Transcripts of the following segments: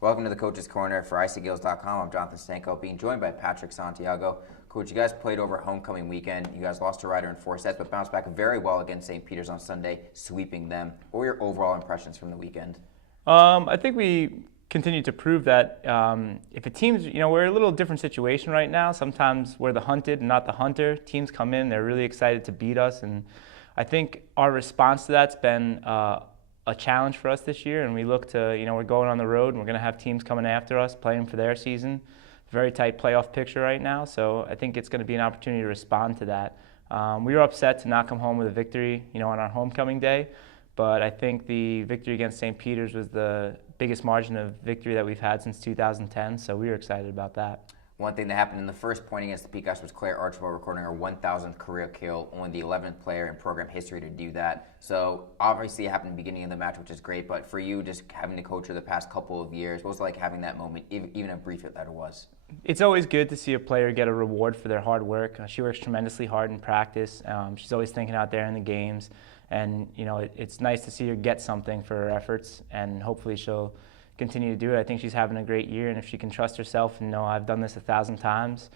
Welcome to the Coach's Corner for ICGaels.com. I'm Jonathan Santiago, being joined by Patric, Santiago. Coach, you guys played over homecoming weekend. You guys lost to Ryder in 4 sets, but bounced back very well against St. Peter's on Sunday, sweeping them. What were your overall impressions from the weekend? I think we continue to prove that if a team's, we're in a little different situation right now. Sometimes we're the hunted, not the hunter. Teams come in, they're really excited to beat us, and I think our response to that's been a challenge for us this year. And we look to, we're going on the road, and we're going to have teams coming after us, playing for their season. Very tight playoff picture right now, so I think it's going to be an opportunity to respond to that. We were upset to not come home with a victory, on our homecoming day. But I think the victory against St. Peter's was the biggest margin of victory that we've had since 2010, so we were excited about that. One thing that happened in the first point against the Peacocks was Claire Archibald recording her 1,000th career kill, only the 11th player in program history to do that. So obviously it happened at the beginning of the match, which is great, but for you, just having to coach her the past couple of years, what was it like having that moment, even a brief that it was? It's always good to see a player get a reward for their hard work. She works tremendously hard in practice. She's always thinking out there in the games. And, it's nice to see her get something for her efforts, and hopefully she'll continue to do it. I think she's having a great year, and if she can trust herself and know I've done this 1,000 times,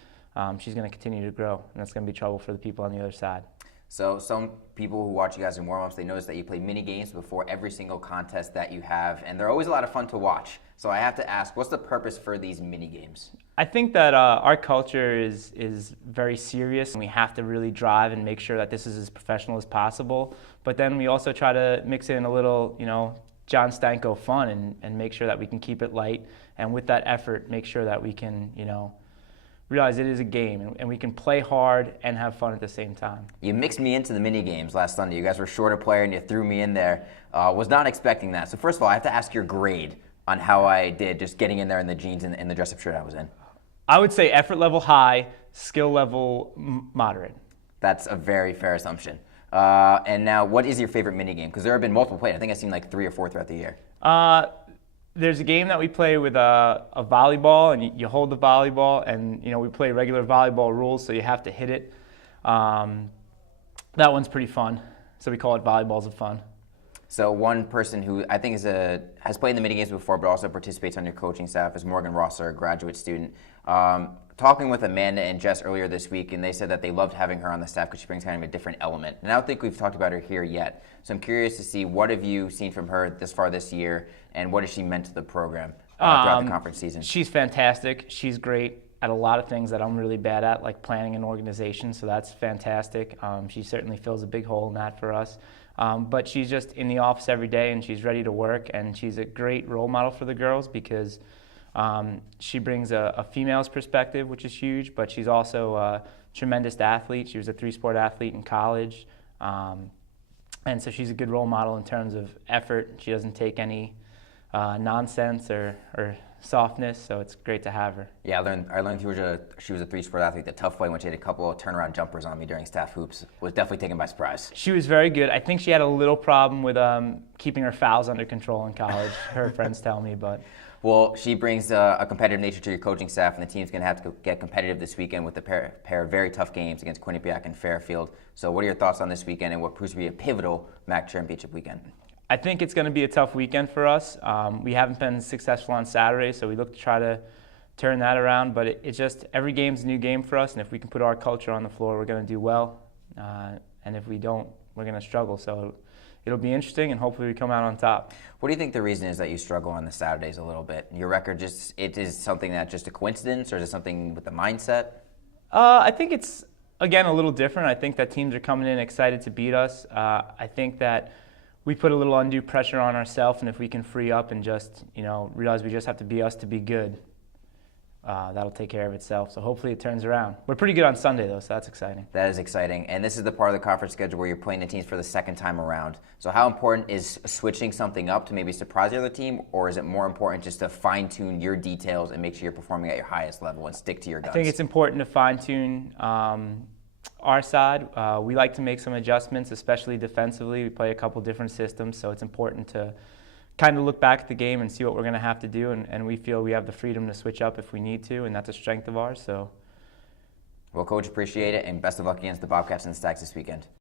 she's going to continue to grow, and that's going to be trouble for the people on the other side. So some people who watch you guys in warm-ups, they notice that you play mini games before every single contest that you have, and they're always a lot of fun to watch. So I have to ask, what's the purpose for these mini games? I think that our culture is very serious, and we have to really drive and make sure that this is as professional as possible. But then we also try to mix in a little, John Stanko fun and make sure that we can keep it light, and with that effort, make sure that we can, realize it is a game, and we can play hard and have fun at the same time. You mixed me into the mini games last Sunday. You guys were short a player, and you threw me in there. Was not expecting that. So first of all, I have to ask your grade on how I did just getting in there in the jeans and the dress-up shirt I was in. I would say effort level high, skill level moderate. That's a very fair assumption. And now, what is your favorite mini game? Because there have been multiple played. I think I've seen like 3 or 4 throughout the year. There's a game that we play with a volleyball, and you hold the volleyball, and we play regular volleyball rules, so you have to hit it. That one's pretty fun, so we call it Volleyballs of Fun. So one person who I think has played in the mini games before, but also participates on your coaching staff, is Morgan Rosser, a graduate student. Talking with Amanda and Jess earlier this week, and they said that they loved having her on the staff because she brings kind of a different element. And I don't think we've talked about her here yet. So I'm curious to see, what have you seen from her this far this year, and what has she meant to the program throughout the conference season? She's fantastic. She's great at a lot of things that I'm really bad at, like planning and organization, so that's fantastic. She certainly fills a big hole in that for us. But she's just in the office every day, and she's ready to work, and she's a great role model for the girls because she brings a female's perspective, which is huge, but she's also a tremendous athlete. She was a 3-sport athlete in college, and so she's a good role model in terms of effort. She doesn't take any nonsense or softness, so it's great to have her. Yeah, I learned she was a 3-sport athlete the tough way when she had a couple of turnaround jumpers on me during staff hoops. Was definitely taken by surprise. She was very good. I think she had a little problem with keeping her fouls under control in college, her friends tell me, but... Well, she brings a competitive nature to your coaching staff, and the team's going to have to get competitive this weekend with a pair of very tough games against Quinnipiac and Fairfield. So what are your thoughts on this weekend and what proves to be a pivotal MAC championship weekend? I think it's going to be a tough weekend for us. We haven't been successful on Saturday, so we look to try to turn that around. But it's just every game's a new game for us, and if we can put our culture on the floor, we're going to do well. And if we don't, we're going to struggle. So it'll be interesting, and hopefully we come out on top. What do you think the reason is that you struggle on the Saturdays a little bit? Your record, it is something that's just a coincidence, or is it something with the mindset? I think it's, again, a little different. I think that teams are coming in excited to beat us. I think that we put a little undue pressure on ourselves, and if we can free up and just, realize we just have to be us to be good, that'll take care of itself. So hopefully it turns around. We're pretty good on Sunday, though, so that's exciting. That is exciting. And this is the part of the conference schedule where you're playing the teams for the second time around. So how important is switching something up to maybe surprise the other team, or is it more important just to fine-tune your details and make sure you're performing at your highest level and stick to your guns? I think it's important to fine-tune our side. We like to make some adjustments, especially defensively. We play a couple different systems, so it's important to kind of look back at the game and see what we're going to have to do, and we feel we have the freedom to switch up if we need to, and that's a strength of ours. So, well, Coach, appreciate it, and best of luck against the Bobcats and the Stags this weekend.